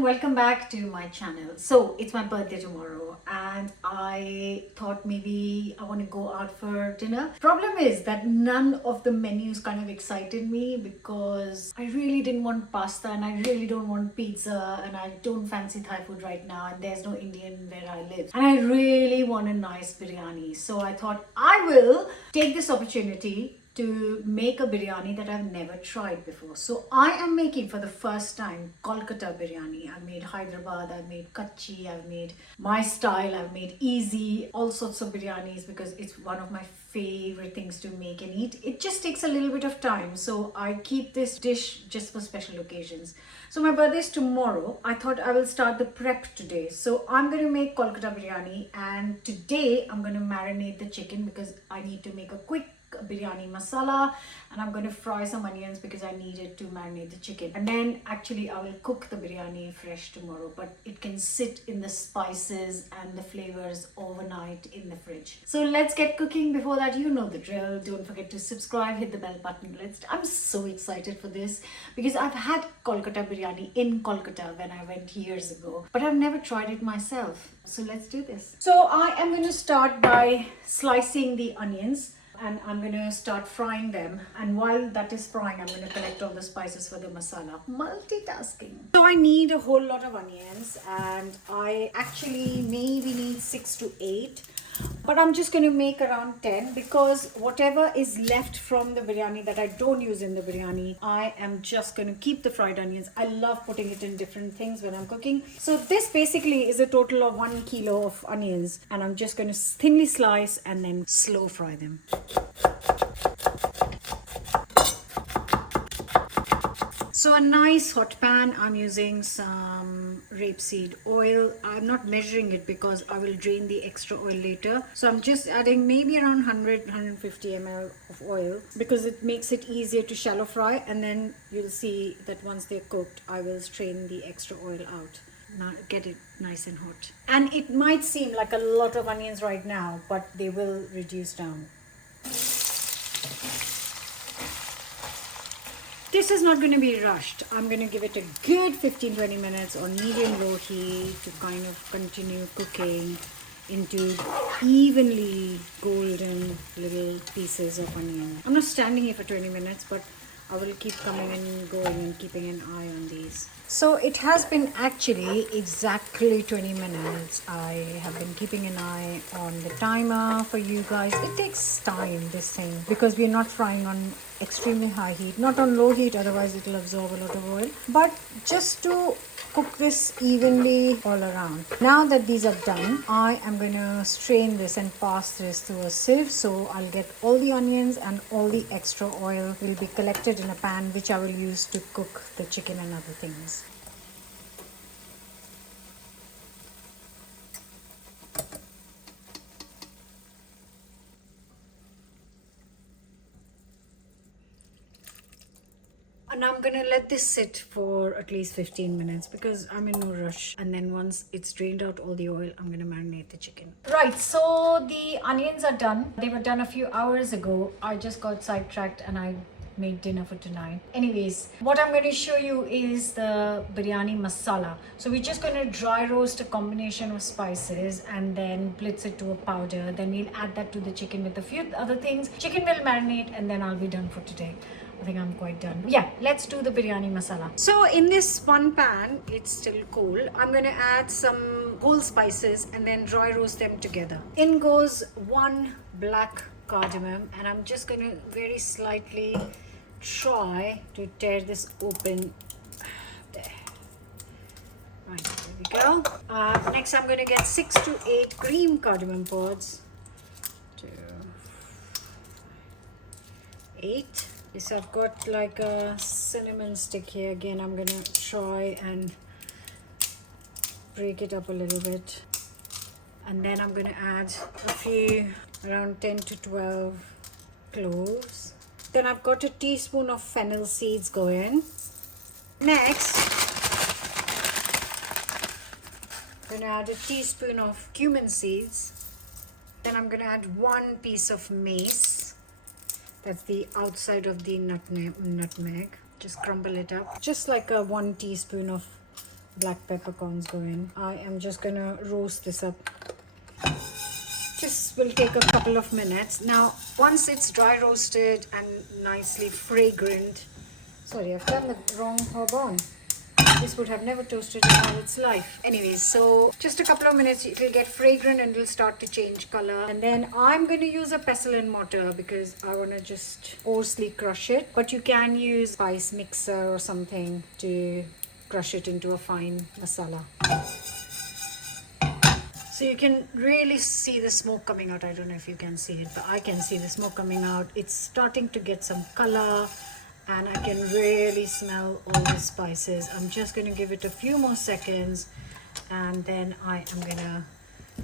everyone, welcome back to my channel. So it's my birthday tomorrow and I thought maybe I want to go out for dinner. Problem is that none of the menus kind of excited me because I really didn't want pasta and I really don't want pizza and I don't fancy Thai food right now and there's no Indian where I live. And I really want a nice biryani. So I thought I will take this opportunity to make a biryani that I've never tried before. So I am making for the first time Kolkata Biryani. I've made Hyderabad, I've made Kachi, I've made my style, I've made easy, all sorts of biryanis because it's one of my favorite things to make and eat. It just takes a little bit of time. So I keep this dish just for special occasions. So my birthday is tomorrow. I thought I will start the prep today. So I'm going to make Kolkata Biryani and today I'm going to marinate the chicken because I need to make a quick biryani masala and I'm going to fry some onions because I needed to marinate the chicken, and then actually I will cook the biryani fresh tomorrow, but it can sit in the spices and the flavors overnight in the fridge. So let's get cooking. Before that, you know the drill. Don't forget to subscribe, hit the bell button. I'm so excited for this because I've had Kolkata biryani in Kolkata when I went years ago, but I've never tried it myself. So let's do this. So I am going to start by slicing the onions and I'm going to start frying them, and while that is frying I'm going to collect all the spices for the masala. Multitasking. So I need a whole lot of onions and I actually maybe need 6 to 8, but I'm just going to make around 10 because whatever is left from the biryani that I don't use in the biryani, I am just going to keep the fried onions. I love putting it in different things when I'm cooking. So this basically is a total of 1 kilo of onions and I'm just going to thinly slice and then slow fry them. So a nice hot pan, I'm using some rapeseed oil. I'm not measuring it because I will drain the extra oil later. So I'm just adding maybe around 150 ml of oil because it makes it easier to shallow fry, and then you'll see that once they're cooked, I will strain the extra oil out. Now get it nice and hot. And it might seem like a lot of onions right now, but they will reduce down. This is not going to be rushed. I'm going to give it a good 15-20 minutes on medium-low heat to kind of continue cooking into evenly golden little pieces of onion. I'm not standing here for 20 minutes, but I will keep coming and going and keeping an eye on these. So it has been actually exactly 20 minutes. I have been keeping an eye on the timer for you guys. It takes time, this thing, because we're not frying on extremely high heat, not on low heat, otherwise it will absorb a lot of oil, but just to cook this evenly all around. Now that these are done, I am going to strain this and pass this through a sieve, so I'll get all the onions and all the extra oil will be collected in a pan which I will use to cook the chicken and other things. And I'm gonna let this sit for at least 15 minutes because I'm in no rush. And then once it's drained out all the oil, I'm gonna marinate the chicken. Right, so the onions are done. They were done a few hours ago. I just got sidetracked and I made dinner for tonight. Anyways, what I'm going to show you is the biryani masala. So we're just going to dry roast a combination of spices and then blitz it to a powder. Then we'll add that to the chicken with a few other things. Chicken will marinate and then I'll be done for today. I think I'm quite done. Yeah, let's do the biryani masala. So in this one pan, it's still cool. I'm going to add some whole spices and then dry roast them together. In goes 1 black cardamom, and I'm just going to very slightly try to tear this open. There. Right, there we go. Next I'm going to get 6 to 8 cream cardamom pods. 2, 8. Yes, I've got like a cinnamon stick here. Again, I'm going to try and break it up a little bit. And then I'm going to add a few, around 10 to 12 cloves. Then I've got a teaspoon of fennel seeds going. Next, I'm going to add a teaspoon of cumin seeds. Then I'm going to add 1 piece of mace. That's the outside of the nutmeg. Just crumble it up. Just like a 1 teaspoon of black peppercorns go in. I am just gonna roast this up. Just will take a couple of minutes. Now, once it's dry roasted and nicely fragrant, sorry, I've done the wrong herb on. This would have never toasted in all its life. Anyways, so just a couple of minutes, it will get fragrant and it'll start to change color. And then I'm going to use a pestle and mortar because I want to just coarsely crush it. But you can use spice mixer or something to crush it into a fine masala. So you can really see the smoke coming out. I don't know if you can see it, but I can see the smoke coming out. It's starting to get some color. And I can really smell all the spices. I'm just going to give it a few more seconds and then I am going to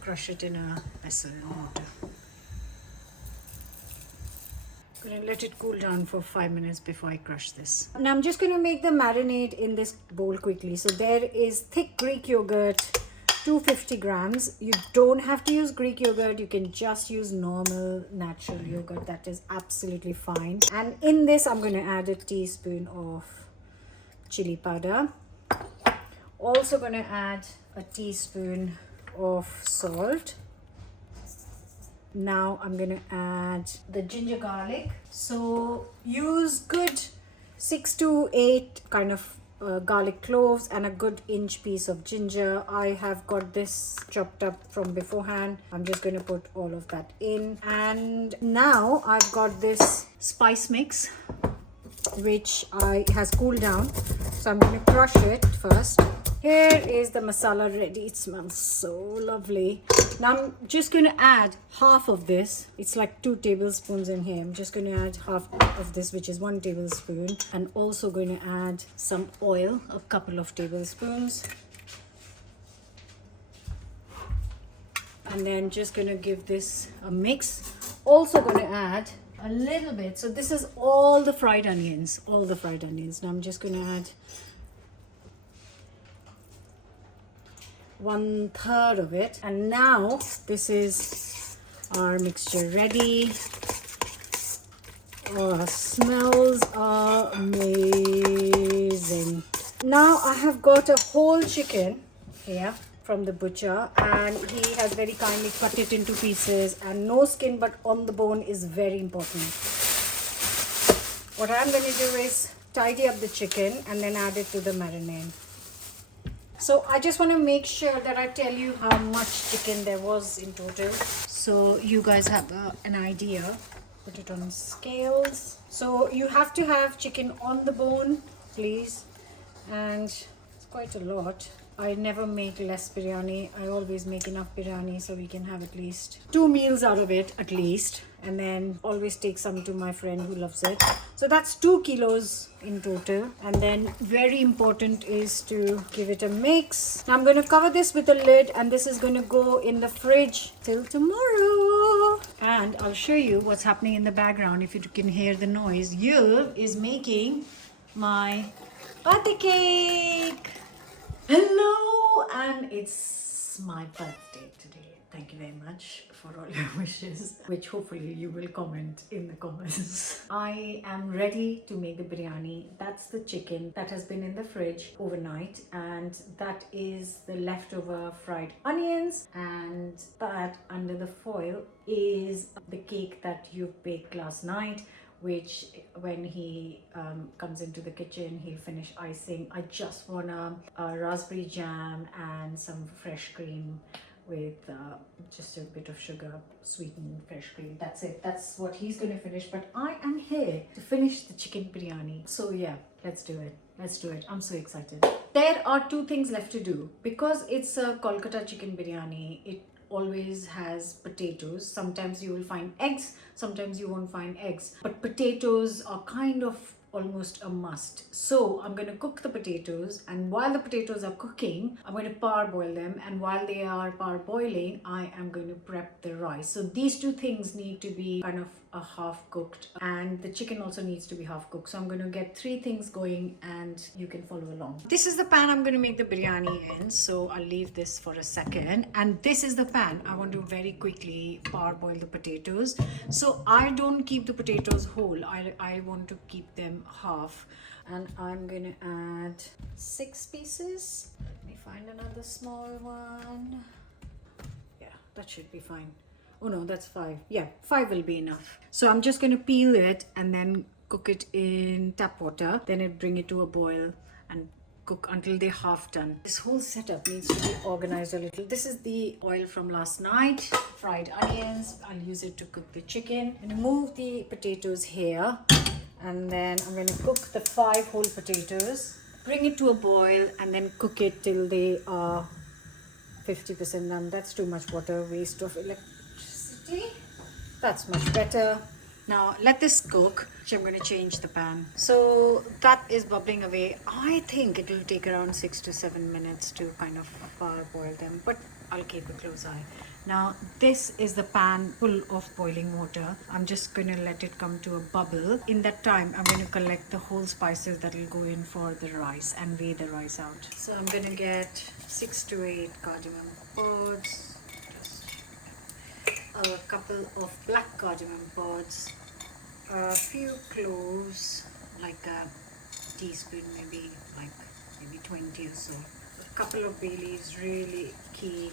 crush it in a pestle and mortar. I'm going to let it cool down for 5 minutes before I crush this. Now I'm just going to make the marinade in this bowl quickly. So there is thick Greek yogurt, 250 grams. You don't have to use Greek yogurt. You can just use normal natural yogurt. That is absolutely fine. And in this, I'm going to add a teaspoon of chili powder. Also going to add a teaspoon of salt. Now I'm going to add the ginger garlic. So use good 6 to 8 kind of garlic cloves and a good inch piece of ginger. I have got this chopped up from beforehand. I'm just going to put all of that in. And now I've got this spice mix which has cooled down. So I'm going to crush it first. Here is the masala ready. It smells so lovely. Now I'm just going to add half of this. It's like 2 tablespoons in here. I'm just going to add half of this, which is 1 tablespoon. And also going to add some oil, a couple of tablespoons. And then just going to give this a mix. Also going to add a little bit. So this is all the fried onions, Now I'm just going to add 1/3 of it. And now this is our mixture ready. Oh, smells are amazing. Now I have got a whole chicken here from the butcher and he has very kindly cut it into pieces, and no skin but on the bone is very important. What I'm going to do is tidy up the chicken and then add it to the marinade. So I just want to make sure that I tell you how much chicken there was in total, so you guys have an idea. Put it on scales. So you have to have chicken on the bone, please, and it's quite a lot. I never make less biryani. I always make enough biryani so we can have at least 2 meals out of it at least, and then always take some to my friend who loves it. So that's 2 kilos in total. And then very important is to give it a mix. Now I'm going to cover this with a lid and this is going to go in the fridge till tomorrow. And I'll show you what's happening in the background. If you can hear the noise, Yul is making my birthday cake. Hello, and it's my birthday today. Thank you very much for all your wishes, which hopefully you will comment in the comments. I am ready to make the biryani. That's the chicken that has been in the fridge overnight, and that is the leftover fried onions, and that under the foil is the cake that you baked last night, which when he comes into the kitchen, he'll finish icing. I just want a raspberry jam and some fresh cream with just a bit of sugar, sweetened fresh cream. That's it. That's what he's going to finish. But I am here to finish the chicken biryani. So yeah, let's do it. Let's do it. I'm so excited. There are 2 things left to do. Because it's a Kolkata chicken biryani, it always has potatoes. Sometimes you will find eggs, sometimes you won't find eggs, but potatoes are kind of almost a must. So I'm going to cook the potatoes, and while the potatoes are cooking, I'm going to parboil them, and while they are parboiling, I am going to prep the rice. So these 2 things need to be kind of a half cooked, and the chicken also needs to be half cooked. So I'm going to get 3 things going and you can follow along. This is the pan I'm going to make the biryani in, so I'll leave this for a second. And this is the pan I want to very quickly parboil the potatoes. So I don't keep the potatoes whole, I want to keep them half. And I'm going to add 6 pieces. Let me find another small one. Yeah, that should be fine. Oh no, that's 5. Yeah, 5 will be enough. So I'm just going to peel it and then cook it in tap water. Then it bring it to a boil and cook until they're half done. This whole setup needs to be organized a little. This is the oil from last night. Fried onions. I'll use it to cook the chicken. I'm going to move the potatoes here. And then I'm going to cook the 5 whole potatoes. Bring it to a boil and then cook it till they are 50% done. That's too much water, waste of electricity. That's much better. Now let this cook. I'm going to change the pan. So that is bubbling away. I think it will take around 6 to 7 minutes to kind of parboil them, but I'll keep a close eye. Now this is the pan full of boiling water. I'm just going to let it come to a bubble. In that time, I'm going to collect the whole spices that will go in for the rice and weigh the rice out. So I'm going to get 6 to 8 cardamom pods, just a couple of black cardamom pods, a few cloves, like a teaspoon, maybe 20 or so, a couple of bay leaves, really key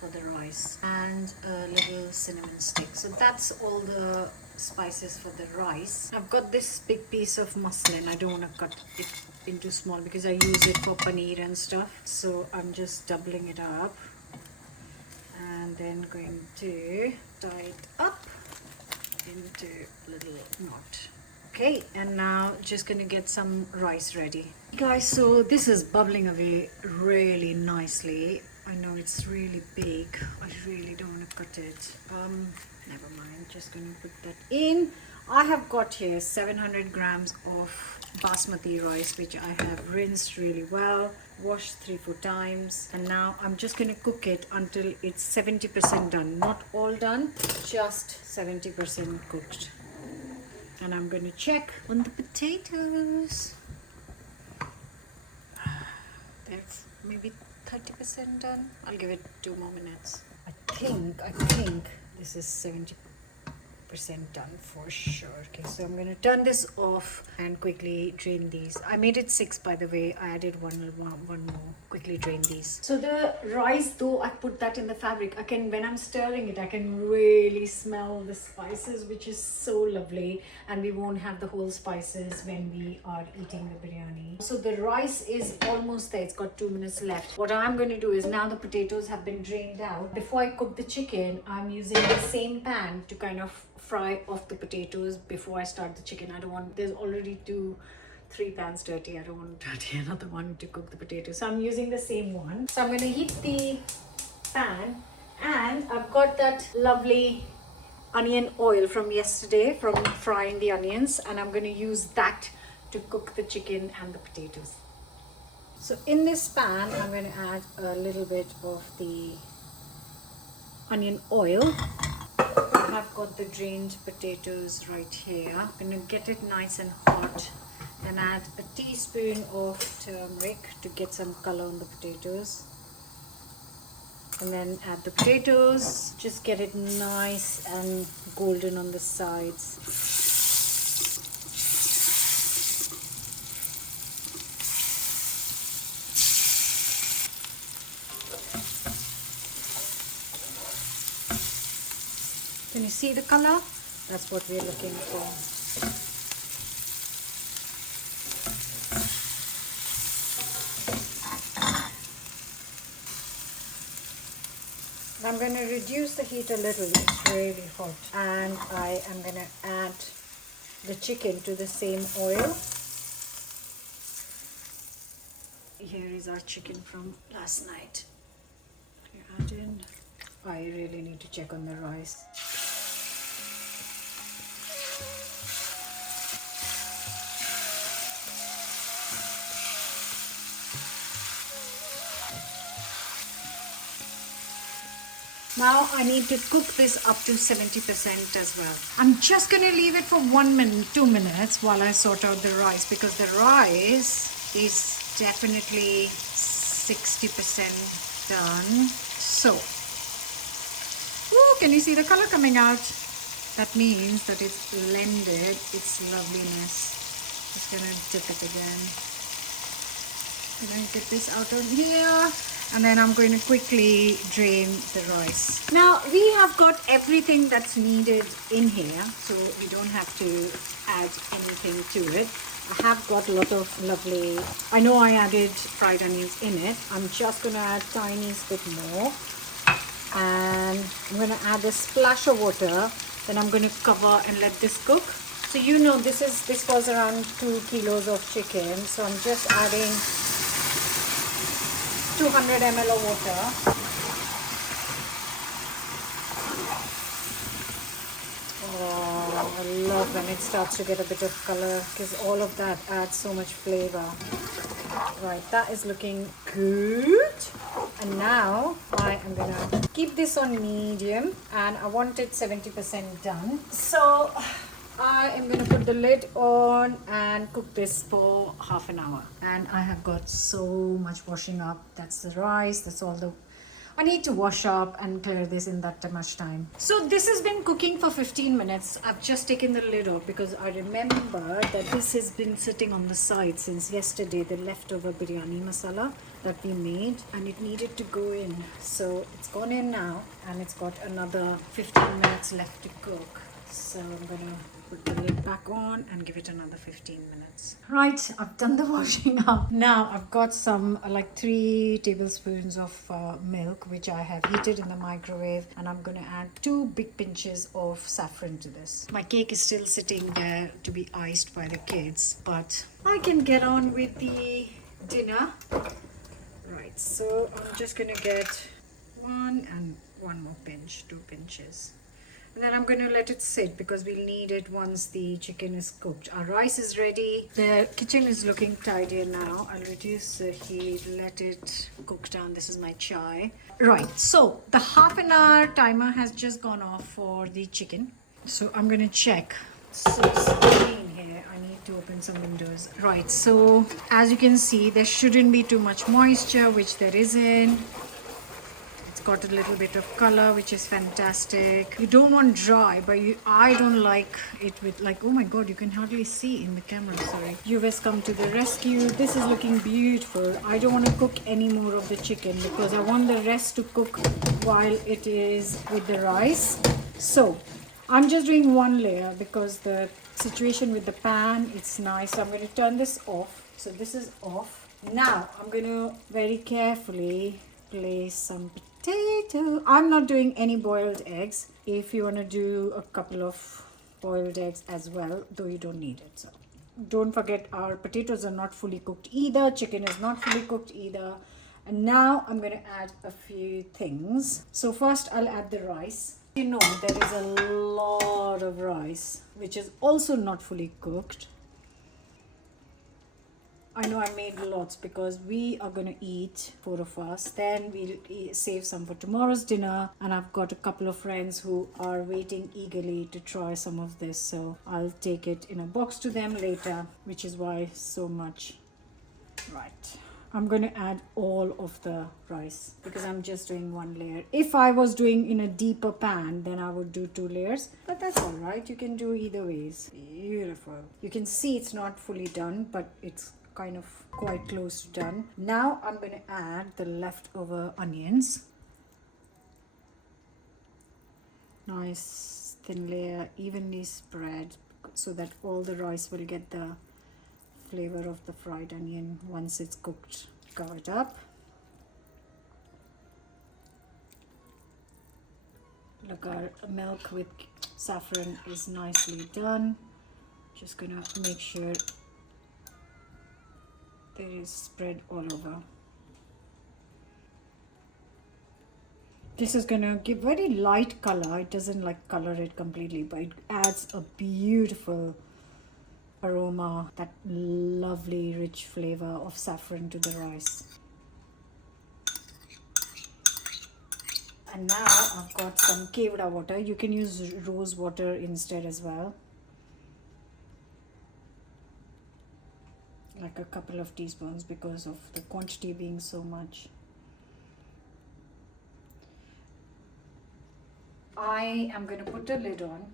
for the rice, and a little cinnamon stick. So that's all the spices for the rice. I've got this big piece of muslin. I don't want to cut it into small because I use it for paneer and stuff. So I'm just doubling it up and then going to tie it up into a little knot. Okay, and now just gonna get some rice ready. Guys, so this is bubbling away really nicely. I know it's really big. I really don't want to cut it. Never mind, just gonna put that in. I have got here 700 grams of basmati rice, which I have rinsed really well, washed 3-4 times, and now I'm just gonna cook it until it's 70% done. Not all done, just 70% cooked. And I'm gonna check on the potatoes. They're maybe 30% done. I'll give it 2 more minutes. I think this is 70% done for sure. Okay, so I'm gonna turn this off and quickly drain these. I made it 6, by the way. I added one more. Quickly drain these. So the rice, though I put that in the fabric, when I'm stirring it, I can really smell the spices, which is so lovely, and we won't have the whole spices when we are eating the biryani. So the rice is almost there. It's got 2 minutes left. What I'm going to do is, now the potatoes have been drained out, before I cook the chicken, I'm using the same pan to kind of fry off the potatoes before I start the chicken. There's already 3 pans dirty. I don't want to dirty another one to cook the potatoes. So I'm using the same one. So I'm going to heat the pan, and I've got that lovely onion oil from yesterday from frying the onions, and I'm going to use that to cook the chicken and the potatoes. So in this pan, I'm going to add a little bit of the onion oil. I've got the drained potatoes right here. I'm going to get it nice and hot. Then add a teaspoon of turmeric to get some color on the potatoes. And then add the potatoes. Just get it nice and golden on the sides. Can you see the color? That's what we're looking for. I'm going to reduce the heat a little. It's really hot. And I am going to add the chicken to the same oil. Here is our chicken from last night. You add in. I really need to check on the rice. Now I need to cook this up to 70% as well. I'm just going to leave it for 1 minute, 2 minutes while I sort out the rice, because the rice is definitely 60% done. So, ooh, can you see the color coming out? That means that it's blended its loveliness. Just going to dip it again. I'm going to get this out of here. And then I'm going to quickly drain the rice. Now we have got everything that's needed in here, so we don't have to add anything to it. I have got a lot of lovely, I know I added fried onions in it. I'm just going to add tiny bit more. And I'm going to add a splash of water. Then I'm going to cover and let this cook. So you know this was around 2 kilos of chicken. So I'm just adding 200 ml of water. Oh, I love when it starts to get a bit of color because all of that adds so much flavor. Right, that is looking good. And now I am gonna keep this on medium, and I want it 70% done. So I am going to put the lid on and cook this for half an hour. And I have got so much washing up. That's the rice, that's all the... I need to wash up and clear this in that much time. So this has been cooking for 15 minutes. I've just taken the lid off because I remember that this has been sitting on the side since yesterday, the leftover biryani masala that we made, and it needed to go in. So it's gone in now, and it's got another 15 minutes left to cook. So I'm going to put the lid back on and give it another 15 minutes. Right, I've done the washing up. Now I've got some like 3 tablespoons of milk which I have heated in the microwave, and I'm going to add 2 big pinches of saffron to this. My cake is still sitting there to be iced by the kids, but I can get on with the dinner. Right, so I'm just going to get 1 and 1 more pinch, 2 pinches. And then I'm going to let it sit because we'll need it once the chicken is cooked. Our rice is ready. The kitchen is looking tidier now. I'll reduce the heat, let it cook down. This is my chai. Right, so the half an hour timer has just gone off for the chicken. So I'm going to check. So it's clean here. I need to open some windows. Right, so as you can see, there shouldn't be too much moisture, which there isn't. Got a little bit of color, which is fantastic. You don't want dry, but I don't like it with like, oh my god, you can hardly see in the camera, sorry. US come to the rescue. This is looking beautiful. I don't want to cook any more of the chicken because I want the rest to cook while it is with the rice. So I'm just doing 1 layer because the situation with the pan, it's nice. So I'm going to turn this off. So this is off. Now I'm going to very carefully place some potato. I'm not doing any boiled eggs. If you want to do a couple of boiled eggs as well, though you don't need it. So don't forget, our potatoes are not fully cooked either. Chicken is not fully cooked either. And now I'm going to add a few things. So first I'll add the rice. You know, there is a lot of rice which is also not fully cooked. I know I made lots because we are going to eat, 4 of us. Then we'll save some for tomorrow's dinner. And I've got a couple of friends who are waiting eagerly to try some of this. So I'll take it in a box to them later, which is why so much. Right. I'm going to add all of the rice because I'm just doing 1 layer. If I was doing in a deeper pan, then I would do 2 layers. But that's all right. You can do either ways. Beautiful. You can see it's not fully done, but it's kind of quite close to done. Now I'm going to add the leftover onions. Nice thin layer, evenly spread so that all the rice will get the flavor of the fried onion once it's cooked. Cover it up. Look, our milk with saffron is nicely done. Just gonna make sure there is spread all over. This is gonna give very light color. It doesn't like color it completely, but it adds a beautiful aroma, that lovely rich flavor of saffron to the rice. And now I've got some kevda water. You can use rose water instead as well. Like a couple of teaspoons because of the quantity being so much. I am going to put the lid on.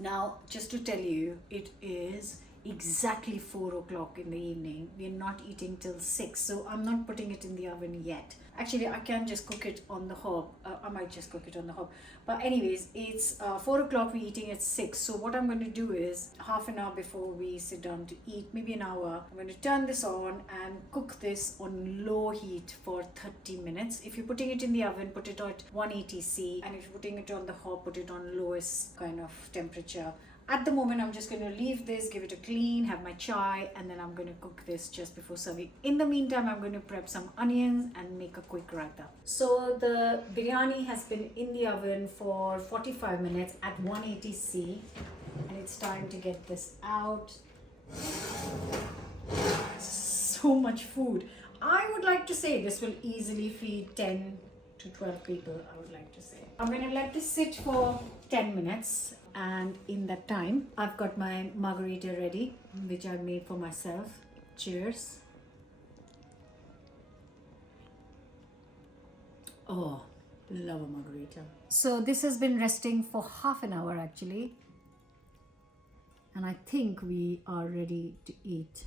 Now, just to tell you, it is exactly 4 o'clock in the evening. We're not eating till 6, so I'm not putting it in the oven yet. Actually, I can just cook it on the hob. I might just cook it on the hob. But anyways, it's 4 o'clock, we're eating at 6. So what I'm going to do is half an hour before we sit down to eat, maybe an hour, I'm going to turn this on and cook this on low heat for 30 minutes. If you're putting it in the oven, put it at 180°C, and if you're putting it on the hob, put it on lowest kind of temperature. At the moment, I'm just going to leave this, give it a clean, have my chai, and then I'm going to cook this just before serving. In the meantime, I'm going to prep some onions and make a quick raita. So the biryani has been in the oven for 45 minutes at 180°C, and it's time to get this out. So much food. I would like to say this will easily feed 10 to 12 people, I would like to say. I'm going to let this sit for 10 minutes, and in that time I've got my margarita ready, which I made for myself. Cheers. Oh, love a margarita. So this has been resting for half an hour actually, and I think we are ready to eat.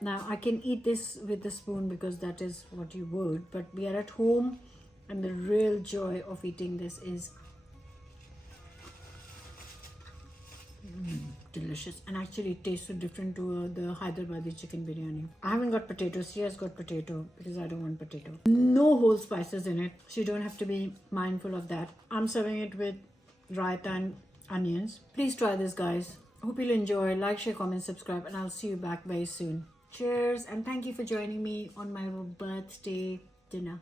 Now I can eat this with a spoon because that is what you would, but we are at home and the real joy of eating this is delicious, and actually it tastes so different to the Hyderabadi chicken biryani. I haven't got potatoes. She has got potato because I don't want potato. No whole spices in it, so you don't have to be mindful of that. I'm serving it with raita and onions. Please try this, guys. Hope you'll enjoy. Like, share, comment, subscribe, and I'll see you back very soon. Cheers, and thank you for joining me on my birthday dinner.